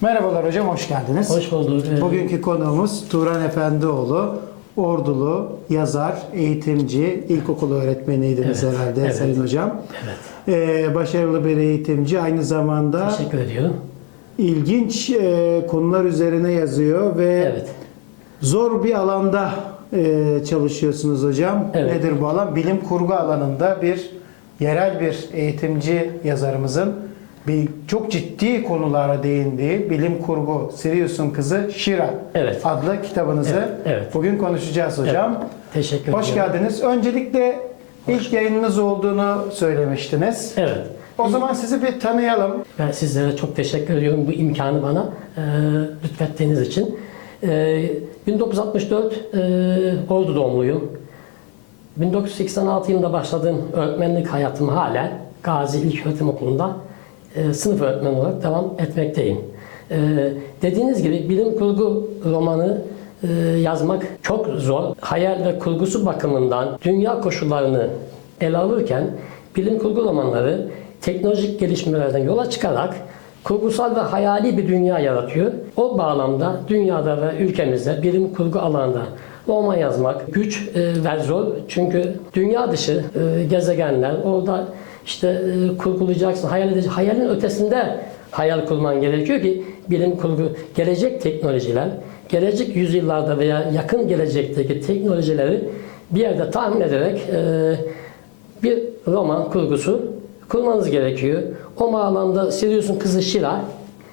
Merhabalar hocam, hoş geldiniz. Hoş bulduk. Ee, Bugünkü konuğumuz Turan Efendioğlu. Ordulu, yazar, eğitimci, ilkokul öğretmeniydiniz Evet, herhalde evet. Sayın Hocam. Evet. Ee, başarılı bir eğitimci. Aynı zamanda Teşekkür ediyorum. ilginç e, konular üzerine yazıyor ve Evet. zor bir alanda e, çalışıyorsunuz hocam. Evet. Nedir bu alan? Bilim kurgu alanında bir yerel bir eğitimci yazarımızın bir çok ciddi konulara değindiği bilim kurgu Sirius'un kızı Shira Evet. adlı kitabınızı Evet, evet. bugün konuşacağız hocam. Teşekkür Hoş ediyorum. geldiniz. Öncelikle ilk yayınınız olduğunu söylemiştiniz. Evet. O zaman sizi bir tanıyalım. Ben sizlere çok teşekkür ediyorum bu imkanı bana e, lütfettiğiniz için. E, 1964 e, Ordu doğumluyum. 1986 yılında başladığım öğretmenlik hayatım hala Gazi İlköğretim Okulu'nda e, sınıf öğretmeni olarak devam etmekteyim. E, dediğiniz gibi bilim kurgu romanı e, yazmak çok zor. Hayal ve kurgusu bakımından dünya koşullarını ele alırken bilim kurgu romanları teknolojik gelişmelerden yola çıkarak kurgusal ve hayali bir dünya yaratıyor. O bağlamda dünyada ve ülkemizde bilim kurgu alanında roman yazmak güç e, ve zor. Çünkü dünya dışı e, gezegenler orada işte e, kurgulayacaksın, hayal edeceksin. Hayalin ötesinde hayal kurman gerekiyor ki bilim kurgu, gelecek teknolojiler, gelecek yüzyıllarda veya yakın gelecekteki teknolojileri bir yerde tahmin ederek e, bir roman kurgusu kurmanız gerekiyor. O bağlamda Sirius'un kızı Şira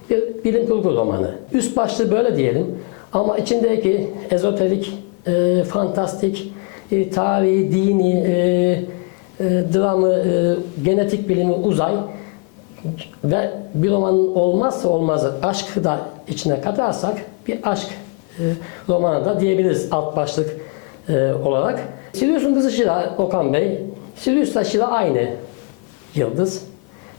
bir bilim kurgu romanı. Üst başlığı böyle diyelim ama içindeki ezoterik, e, fantastik, e, tarihi, dini, e, e, dramı, e, genetik bilimi, uzay ve bir romanın olmazsa olmazı aşkı da içine katarsak bir aşk e, romanı da diyebiliriz alt başlık e, olarak. Sirius'un kızı Şira, Okan Bey. Sirius'la Şira aynı yıldız.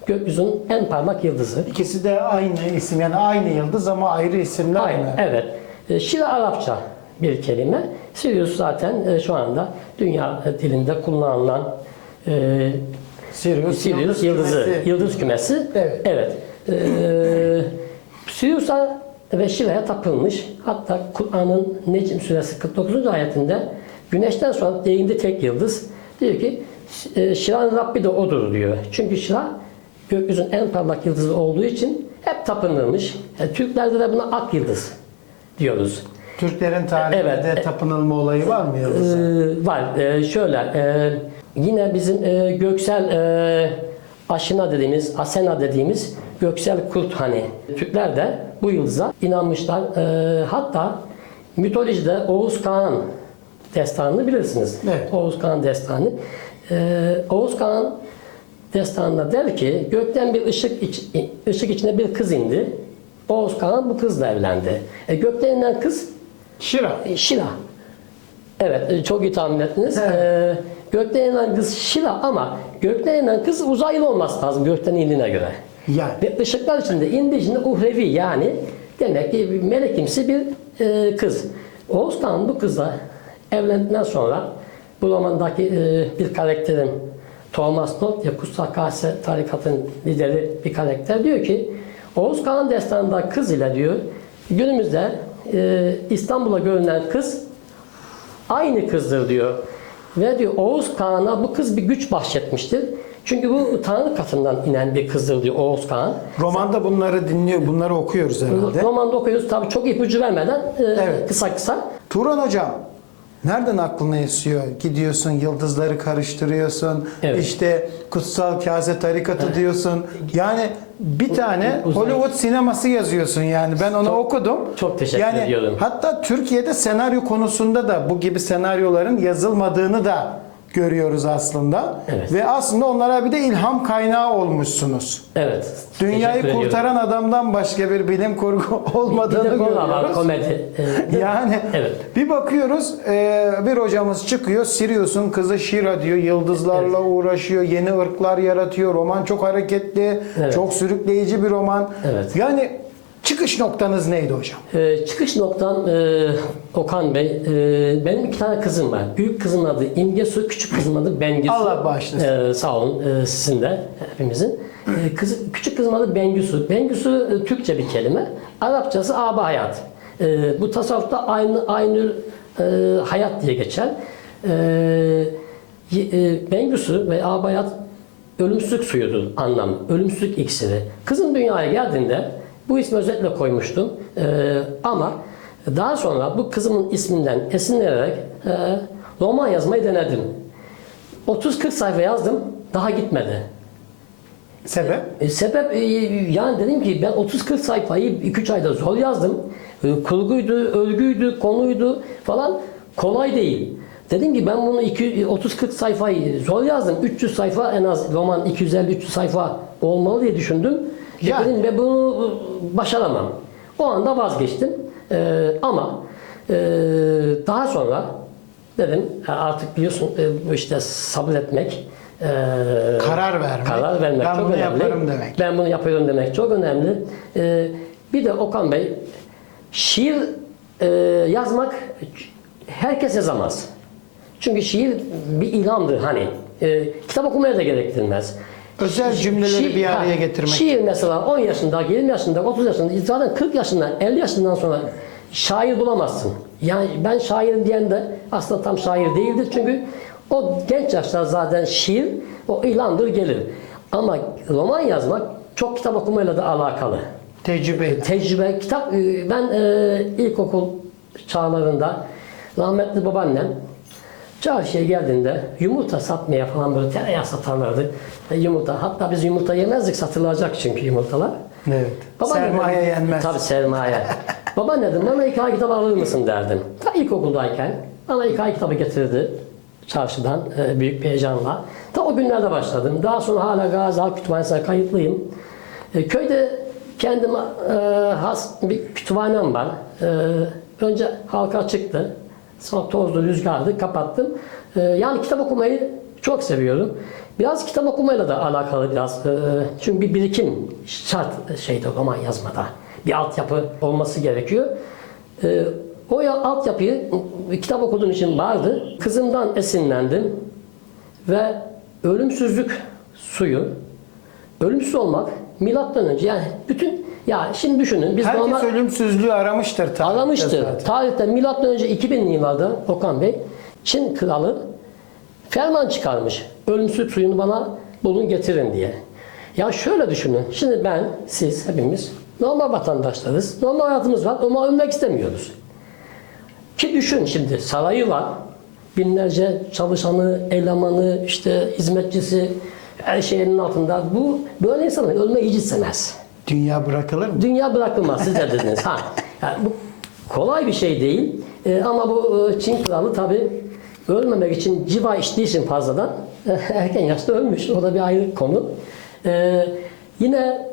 Gökyüzünün en parmak yıldızı. İkisi de aynı isim yani aynı yıldız ama ayrı isimler Aynı, mi? evet. E, Şira Arapça bir kelime. Sirius zaten e, şu anda dünya dilinde kullanılan e, Sirius, Sirius yıldızı, kümesi. yıldız kümesi. Evet. Evet. Ee, Sirius'a ve Şira'ya tapılmış. Hatta Kur'an'ın Necm suresi 49. ayetinde güneşten sonra değindi tek yıldız. Diyor ki e, Şira'nın Rabbi de odur diyor. Çünkü Şira gökyüzünün en parlak yıldızı olduğu için hep tapınılmış. E, Türklerde de buna ak yıldız diyoruz. Türklerin tarihinde Evet. tapınılma olayı var mı yıldıza? Ee, var. Ee, şöyle, e, yine bizim e, göksel e, aşina dediğimiz, asena dediğimiz göksel kurt hani Türkler de bu yıldıza inanmışlar. Ee, hatta mitolojide Oğuz Kağan destanını bilirsiniz. Evet. Oğuz Kağan destanı. Ee, Oğuz Kağan destanında der ki gökten bir ışık iç, ışık içine bir kız indi. Oğuz Kağan bu kızla evlendi. E, gökten inen kız Şira. e, Şila. Evet, e, çok iyi tahmin ettiniz. E, gökten inen kız Şila ama gökten inen kız uzaylı olması lazım gökten indiğine göre. Yani. Ve ışıklar içinde indiği için de uhrevi yani demek ki bir melekimsi bir e, kız. Oğuz Kağan bu kızla evlendikten sonra bu romandaki e, bir karakterin Thomas Not ya Kutsal Kase tarikatın lideri bir karakter diyor ki Oğuz Kağan destanında kız ile diyor günümüzde e, İstanbul'a görünen kız aynı kızdır diyor. Ve diyor Oğuz Kağan'a bu kız bir güç bahşetmiştir. Çünkü bu Tanrı katından inen bir kızdır diyor Oğuz Kağan. Romanda bunları dinliyor, bunları okuyoruz herhalde. Romanda okuyoruz tabii çok ipucu vermeden e, Evet. kısa kısa. Turan hocam, nereden aklına esiyor? Gidiyorsun, yıldızları karıştırıyorsun, Evet. işte kutsal kase tarikatı diyorsun. Yani bir tane Hollywood sineması yazıyorsun yani. Ben onu Çok- okudum. çok teşekkür yani, ediyorum. Hatta Türkiye'de senaryo konusunda da bu gibi senaryoların yazılmadığını da görüyoruz aslında. Evet. Ve aslında onlara bir de ilham kaynağı olmuşsunuz. Evet. Dünyayı kurtaran adamdan başka bir bilim kurgu olmadığını de konu var, görüyoruz. komedi. Yani Evet. bir bakıyoruz e, bir hocamız çıkıyor Sirius'un kızı Shira diyor yıldızlarla uğraşıyor yeni ırklar yaratıyor roman çok hareketli Evet. çok sürükleyici bir roman. Evet. Yani çıkış noktanız neydi hocam? Ee, çıkış noktam e, Okan Bey. e, benim iki tane kızım var. Büyük kızımın adı İmge Su, küçük kızımın adı Bengisu. Allah bağışlasın. Ee, sağ olun e, sizin de hepimizin. E, kız, küçük kızımın adı Bengisu. Bengisu e, Türkçe bir kelime Arapçası aba hayat. E, bu tasavvufta aynı aynı e, hayat diye geçer. E, e, Bengüsü ve aba hayat ölümsüzlük suyudur anlamı. Ölümsüzlük iksiri. Kızım dünyaya geldiğinde bu ismi özetle koymuştum. E, ama daha sonra bu kızımın isminden esinlenerek e, roman yazmayı denedim. 30-40 sayfa yazdım, daha gitmedi. Sebep? E, sebep e, yani dedim ki ben 30-40 sayfayı 2-3 ayda zor yazdım. E, kurguydu, örgüydü, konuydu falan kolay değil. Dedim ki ben bunu iki- 30-40 sayfayı zor yazdım. 300 sayfa en az roman 250-300 sayfa olmalı diye düşündüm. E, Yani. Dedim ben bunu e, başaramam. O anda vazgeçtim. E, ama e, daha sonra dedim e, artık biliyorsun e, işte sabretmek, e, Karar vermek. Karar vermek Ben çok bunu önemli. yaparım demek. Ben bunu yapıyorum demek çok önemli. Ee, bir de Okan Bey, şiir e, yazmak herkes yazamaz. Çünkü şiir bir ilhamdır hani. E, kitap okumaya da gerektirmez. Özel cümleleri bir araya getirmek. Şiir mesela 10 yaşında, 20 yaşında, 30 yaşında, zaten 40 yaşından, 50 yaşından sonra şair bulamazsın. Yani ben şairim diyen de aslında tam şair değildir. Çünkü o genç yaşta zaten şiir, o ilandır gelir. Ama roman yazmak çok kitap okumayla da alakalı. Tecrübe. Tecrübe, kitap, e, ben e, ilkokul çağlarında rahmetli babaannem çarşıya geldiğinde yumurta satmaya falan böyle tereyağı satarlardı. E, yumurta, hatta biz yumurta yemezdik satılacak çünkü yumurtalar. Evet. Babaannem Sermaye dedim- yenmez. Tabii sermaye. Baba dedim bana hikaye kitabı alır mısın derdim. Ta ilkokuldayken bana hikaye kitabı getirdi çarşıdan e, büyük bir heyecanla. Ta o günlerde başladım. Daha sonra hala Gazi Halk Kütüphanesi'ne kayıtlıyım. E, köyde kendime e, has bir kütüphanem var. E, önce halka çıktı. Sonra tozlu, rüzgardı, kapattım. E, yani kitap okumayı çok seviyorum. Biraz kitap okumayla da alakalı biraz. E, çünkü bir birikim şart şeyde roman yazmada. Bir altyapı olması gerekiyor. E, o ya, altyapıyı kitap okuduğum için vardı. Kızımdan esinlendim ve ölümsüzlük suyu, ölümsüz olmak milattan önce yani bütün ya şimdi düşünün biz Herkes normal ölümsüzlüğü aramıştır. tarihte aramıştır. zaten. Tarihte milattan önce 2000'li yıllarda Okan Bey Çin kralı ferman çıkarmış. Ölümsüzlük suyunu bana bulun getirin diye. Ya şöyle düşünün. Şimdi ben, siz, hepimiz normal vatandaşlarız. Normal hayatımız var ama ölmek istemiyoruz. Ki düşün şimdi sarayı var. Binlerce çalışanı, elemanı, işte hizmetçisi her şeyin altında. Bu böyle insanlar ölmeyi hiç istemez. Dünya bırakılır mı? Dünya bırakılmaz siz de dediniz. Ha, yani bu kolay bir şey değil. Ee, ama bu e, Çin kralı tabi ölmemek için civa içtiği için fazladan e, erken yaşta ölmüş. O da bir ayrı konu. Ee, yine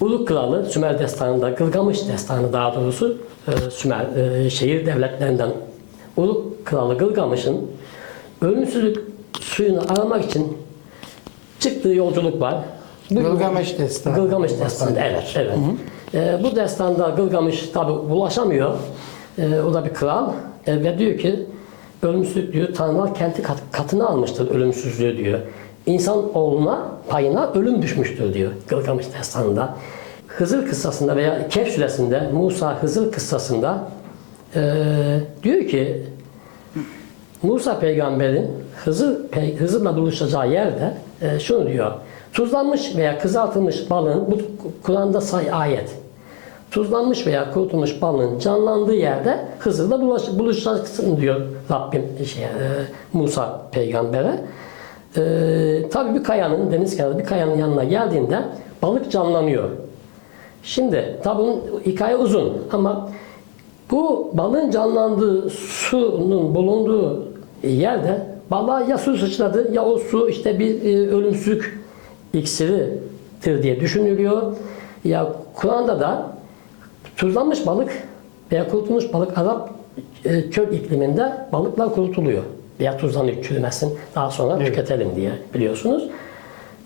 Uluk Kralı Sümer Destanı'nda, Gılgamış Destanı daha doğrusu e, Sümer e, şehir devletlerinden Uluk Kralı Gılgamış'ın ölümsüzlük suyunu aramak için çıktığı yolculuk var. Bu Gılgamış Destanı. Gılgamış Destanı, evet. evet. E, bu destanda Gılgamış tabi ulaşamıyor. E, o da bir kral. E, ve diyor ki ölümsüzlük diyor Tanrılar kendi kat- katına almıştır ölümsüzlüğü diyor. İnsan oğluna payına ölüm düşmüştür diyor Gılgamış Destanı'nda. Hızır kıssasında veya Kehf suresinde Musa Hızır kıssasında e, diyor ki Musa peygamberin Hızır, pe- Hızır'la buluşacağı yerde e, şunu diyor. Tuzlanmış veya kızartılmış balığın, bu Kur'an'da say ayet. Tuzlanmış veya kurutulmuş balığın canlandığı yerde Hızır'la buluşacaksın diyor Rabbim şey, e, Musa peygambere. E, tabii bir kayanın, deniz kenarında bir kayanın yanına geldiğinde balık canlanıyor. Şimdi tabi hikaye uzun ama bu balığın canlandığı sunun bulunduğu yerde balığa ya su sıçradı ya o su işte bir e, ölümsüzlük iksiridir diye düşünülüyor. Ya Kur'an'da da tuzlanmış balık veya kurutulmuş balık Arap e, çöl ikliminde balıklar kurutuluyor. Veya tuzlanıyor çürümesin daha sonra Evet. tüketelim diye biliyorsunuz.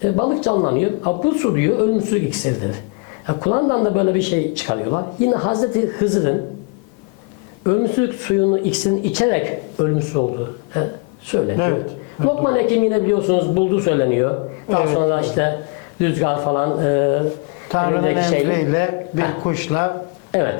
E, balık canlanıyor. Ha, bu su diyor ölümsüzlük iksiridir. Ya, Kur'an'dan da böyle bir şey çıkarıyorlar. Yine Hazreti Hızır'ın ölümsüzlük suyunu iksirini içerek ölümsüz olduğu e, söyleniyor. Evet. Lokman Hekim yine biliyorsunuz bulduğu söyleniyor. Daha Evet. sonra işte rüzgar falan e, Tanrı'nın şeyle- emriyle bir Heh. kuşla Evet.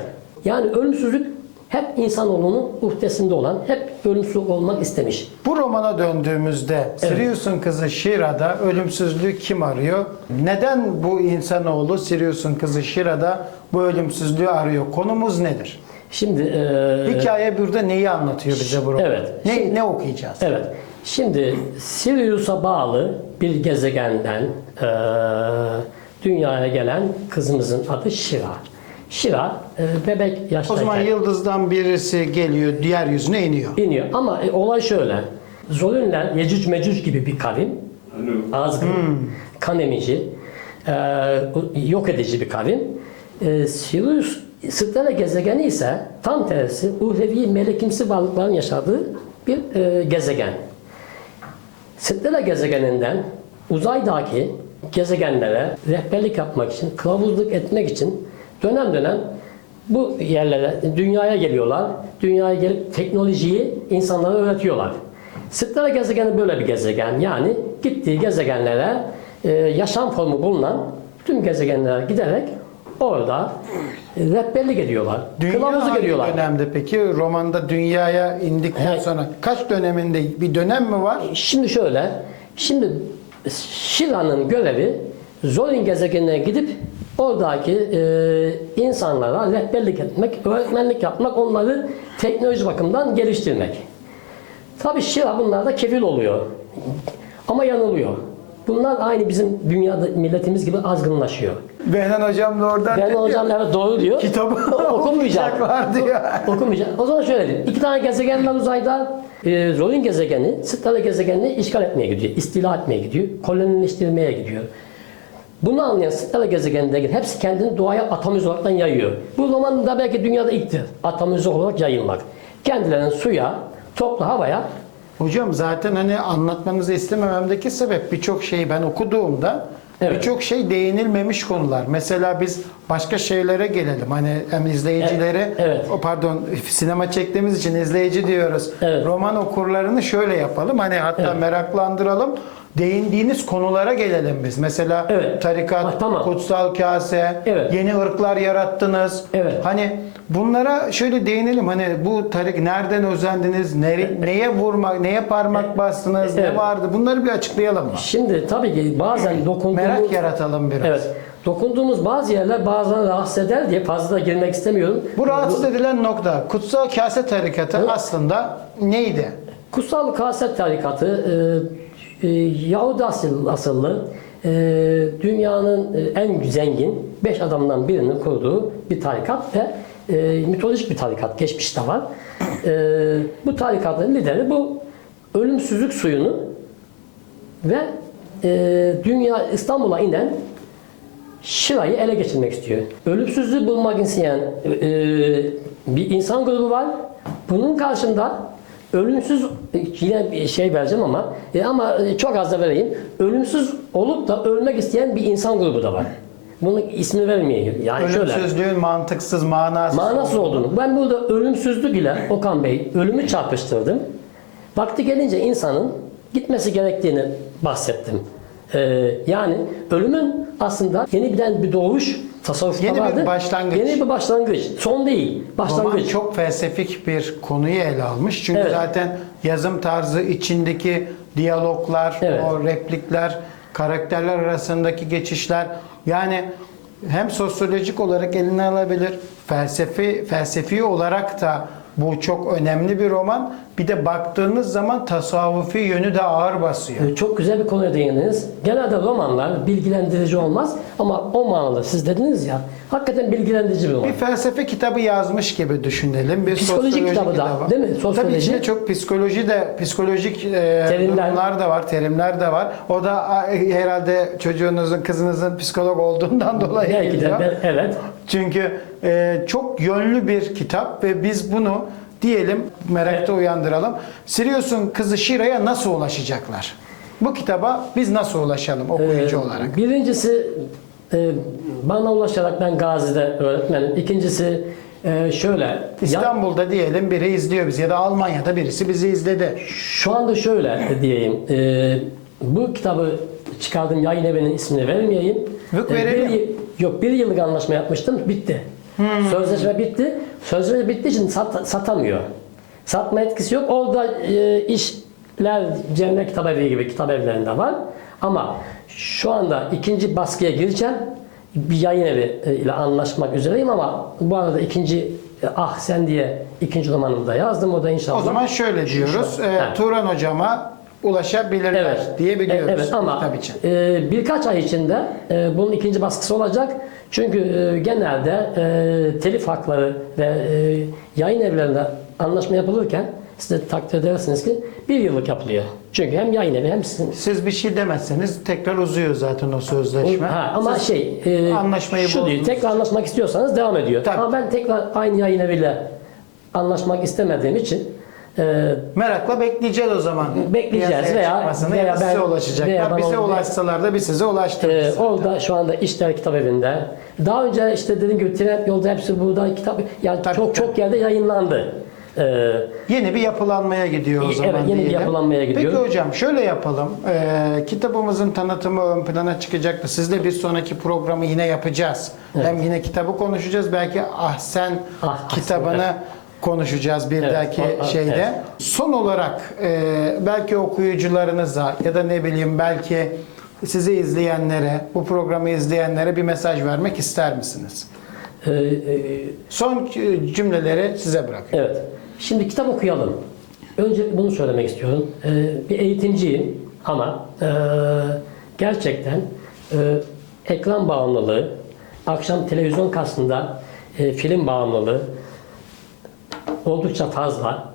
Yani ölümsüzlük hep insanoğlunun uhdesinde olan, hep ölümsüz olmak istemiş. Bu romana döndüğümüzde Sirius'un kızı Shira'da ölümsüzlüğü kim arıyor? Neden bu insanoğlu Sirius'un kızı Shira'da bu ölümsüzlüğü arıyor? Konumuz nedir? Şimdi e, Hikaye burada neyi anlatıyor bize bu roman? Evet. Ne, Şimdi- ne okuyacağız? Evet. Şimdi Sirius'a bağlı bir gezegenden e, dünyaya gelen kızımızın adı Shira. Shira e, bebek O yaştayken zaman yıldızdan birisi geliyor, diğer yüzüne iniyor. iniyor. Ama e, olay şöyle. Zolinler Yecüc Mecüc gibi bir kavim. Azgın, kan emici, e, yok edici bir kavim. E, Sirius Stella gezegeni ise tam tersi uhrevi melekimsi varlıkların yaşadığı bir e, gezegen. Stella gezegeninden uzaydaki gezegenlere rehberlik yapmak için, kılavuzluk etmek için dönem dönem bu yerlere, dünyaya geliyorlar. Dünyaya gelip teknolojiyi insanlara öğretiyorlar. Stella gezegeni böyle bir gezegen. Yani gittiği gezegenlere e, yaşam formu bulunan tüm gezegenlere giderek orada rehberlik ediyorlar. Dünya Kılavuzluk hangi ediyorlar. dönemde peki? Romanda dünyaya indikten Evet. sonra kaç döneminde bir dönem mi var? Şimdi şöyle, şimdi Şila'nın görevi Zorin gezegenine gidip oradaki e, insanlara rehberlik etmek, öğretmenlik yapmak, onları teknoloji bakımından geliştirmek. Tabii Şila bunlarda kefil oluyor. Ama yanılıyor. Bunlar aynı bizim dünyada milletimiz gibi azgınlaşıyor. Benan hocam da oradan Ben hocam evet doğru diyor. kitabı okumayacak. okuyacaklar diyor. Okumayacak. O zaman şöyle diyeyim. İki tane gezegen var uzayda. E, Zorin gezegeni, Stella gezegenini işgal etmeye gidiyor. istila etmeye gidiyor. Kolonileştirmeye gidiyor. Bunu anlayan Stella gezegenindeki hepsi kendini doğaya atomize olarak yayıyor. Bu romanda belki dünyada ilktir. Atomize olarak yayılmak. Kendilerini suya, toplu havaya Hocam zaten hani anlatmanızı istemememdeki sebep birçok şeyi ben okuduğumda Evet. birçok şey değinilmemiş konular. Mesela biz başka şeylere gelelim. Hani hem izleyicileri, Evet, evet. o pardon sinema çektiğimiz için izleyici diyoruz. Evet. Roman okurlarını şöyle yapalım. Hani hatta Evet. meraklandıralım. Değindiğiniz konulara gelelim biz. Mesela Evet. tarikat, Ha, tamam. kutsal kase, Evet. yeni ırklar yarattınız. Evet. Hani bunlara şöyle değinelim. Hani bu tarik nereden özendiniz? Nere, neye vurmak, neye parmak bastınız? Evet. Ne vardı? Bunları bir açıklayalım mı? Şimdi tabii ki bazen dokunduğumuz... Merak yaratalım biraz. Evet. Dokunduğumuz bazı yerler bazen rahatsız eder diye fazla da girmek istemiyorum. Bu rahatsız edilen nokta kutsal kase tarikatı aslında neydi? Kutsal Kaset Tarikatı e, e, Yahudi asıl, asıllı e, dünyanın e, en zengin beş adamdan birinin kurduğu bir tarikat ve e, mitolojik bir tarikat geçmişte var. E, bu tarikatın lideri bu ölümsüzlük suyunu ve e, dünya İstanbul'a inen Şira'yı ele geçirmek istiyor. Ölümsüzlüğü bulmak isteyen e, bir insan grubu var. Bunun karşında ölümsüz e, yine şey vereceğim ama e, ama e, çok az da vereyim. Ölümsüz olup da ölmek isteyen bir insan grubu da var. Bunun ismini vermeyeyim. Yani şöyle. Ölümsüzlüğün mantıksız, manasız. Manası olduğunu. Ben burada ölümsüzlük ile Okan Bey ölümü çarpıştırdım. Vakti gelince insanın gitmesi gerektiğini bahsettim. Ee, yani ölümün aslında yeniden bir doğuş tasavvufta Yeni bir vardır. başlangıç. Yeni bir başlangıç. Son değil. Roman Başlangıç. çok felsefik bir konuyu ele almış. Çünkü Evet. zaten yazım tarzı, içindeki diyaloglar, Evet. o replikler, karakterler arasındaki geçişler yani hem sosyolojik olarak eline alabilir, felsefi felsefi olarak da bu çok önemli bir roman. Bir de baktığınız zaman tasavvufi yönü de ağır basıyor. Ee, Çok güzel bir konuya değindiniz. Genelde romanlar bilgilendirici olmaz ama o manada siz dediniz ya hakikaten bilgilendirici bir roman. Bir felsefe kitabı yazmış gibi düşünelim. Bir Psikoloji sosyoloji kitabı da, değil mi? Tabii Sosyoloji. içinde çok psikoloji de, psikolojik e, Terimler. durumlar da var, terimler de var. O da herhalde çocuğunuzun, kızınızın psikolog olduğundan dolayı Belki de evet. Çünkü e, çok yönlü bir kitap ve biz bunu diyelim merakta uyandıralım. Sirius'un kızı Shira'ya nasıl ulaşacaklar? Bu kitaba biz nasıl ulaşalım okuyucu Ee, olarak? Birincisi e, bana ulaşarak ben Gazi'de öğretmenim. İkincisi e, şöyle. ya- İstanbul'da diyelim biri izliyor bizi ya da Almanya'da birisi bizi izledi. şu anda şöyle diyeyim. E, bu kitabı çıkardığım yayın evinin ismini vermeyeyim. Yok, E, verelim. bir- Yok bir yıllık anlaşma yapmıştım bitti. Sözleşme bitti. Sözleşme bittiği için sat- satamıyor. Satma etkisi yok. Orada e, işler cennet kitap evi gibi kitap evlerinde var. Ama şu anda ikinci baskıya gireceğim. Bir yayın evi e, ile anlaşmak üzereyim ama bu arada ikinci e, Ah Sen diye ikinci romanımı da yazdım. O da inşallah. O zaman şöyle diyoruz. E, Evet. Turan hocama ulaşabilirler Evet. diye biliyoruz. E, Evet ama kitap için. e, birkaç ay içinde e, bunun ikinci baskısı olacak. Çünkü e, genelde e, telif hakları ve e, yayın evlerinde anlaşma yapılırken siz de takdir edersiniz ki bir yıllık yapılıyor. Çünkü hem yayın evi hem sizin Siz bir şey demezseniz tekrar uzuyor zaten o sözleşme. Ha, ama Siz şey e, anlaşmayı şu değil, tekrar anlaşmak istiyorsanız devam ediyor. Tabii. Ama ben tekrar aynı yayın eviyle anlaşmak istemediğim için e, merakla bekleyeceğiz o zaman. Bekleyeceğiz Piyasaya veya- çıkmasını veya ya da size ben- ulaşacaklar. veya ben bize onu- ulaşsalar da biz size ulaştırırız. Ee, orada şu anda İşler Kitap Evi'nde. Daha önce işte dediğim gibi Tren Yolda hepsi burada kitap yani Tabii, çok çok yerde yayınlandı. Ee, Yeni bir yapılanmaya gidiyor o Evet, zaman yeni bir diyelim. yapılanmaya gidiyor. Peki hocam şöyle yapalım. Ee, kitabımızın tanıtımı ön plana çıkacaktı. Sizle bir sonraki programı yine yapacağız. Hem yine kitabı konuşacağız. Belki Ahsen Ah, Ahsen, kitabını. Konuşacağız bir Evet, dahaki o- şeyde. evet. Son olarak e, belki okuyucularınıza ya da ne bileyim belki sizi izleyenlere, bu programı izleyenlere bir mesaj vermek ister misiniz? e, e, Son cümleleri size bırakıyorum. evet. Şimdi kitap okuyalım. Önce bunu söylemek istiyorum. Ee, bir eğitimciyim ama e, gerçekten e, ekran bağımlılığı, akşam televizyon karşısında e, film bağımlılığı oldukça fazla.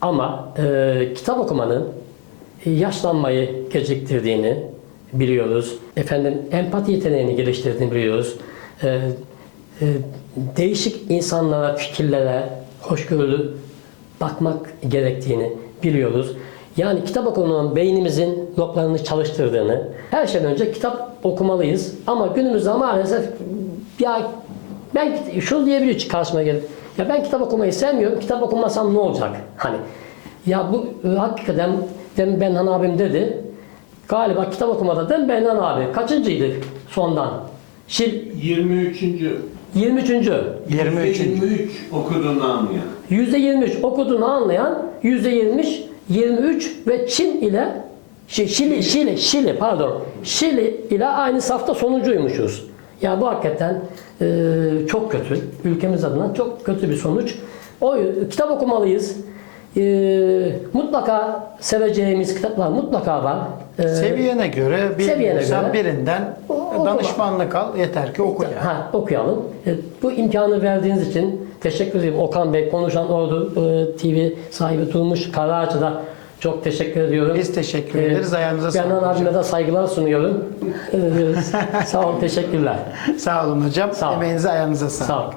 Ama e, kitap okumanın e, yaşlanmayı geciktirdiğini biliyoruz. Efendim empati yeteneğini geliştirdiğini biliyoruz. E, e, değişik insanlara, fikirlere hoşgörülü bakmak gerektiğini biliyoruz. Yani kitap okumanın beynimizin loblarını çalıştırdığını, her şeyden önce kitap okumalıyız. Ama günümüzde maalesef ya ben şunu diyebiliyor karşıma gelip ya ben kitap okumayı sevmiyorum. Kitap okumasam ne olacak? Hani ya bu e, hakikaten demin Benhan abim dedi. Galiba kitap okumada değil mi Benhan abi? Kaçıncıydı sondan? Şil 23. 23. 23. 23 okuduğunu anlayan. %23 okuduğunu anlayan %20 23 ve Çin ile Şi- Şili, Şili, Şili pardon. Şili ile aynı safta sonuncuymuşuz. Ya bu hakikaten e, çok kötü. Ülkemiz adına çok kötü bir sonuç. O kitap okumalıyız. E, mutlaka seveceğimiz kitaplar mutlaka var. E, Seviyene göre bir Seviyene sen göre. birinden O- okuma. danışmanlık al yeter ki oku yani. Ha, okuyalım. E, bu imkanı verdiğiniz için teşekkür ederim. Okan Bey, Konuşan Ordu e, TV sahibi Turmuş Karaağaç'a da çok teşekkür ediyorum. Biz teşekkür ederiz. Ayağınıza sağlık. Hocam. abime de saygılar sunuyorum. E, Sağ olun, teşekkürler. Sağ olun hocam. Sağ olun. Emeğinize ayağınıza sağlık. Sağ olun.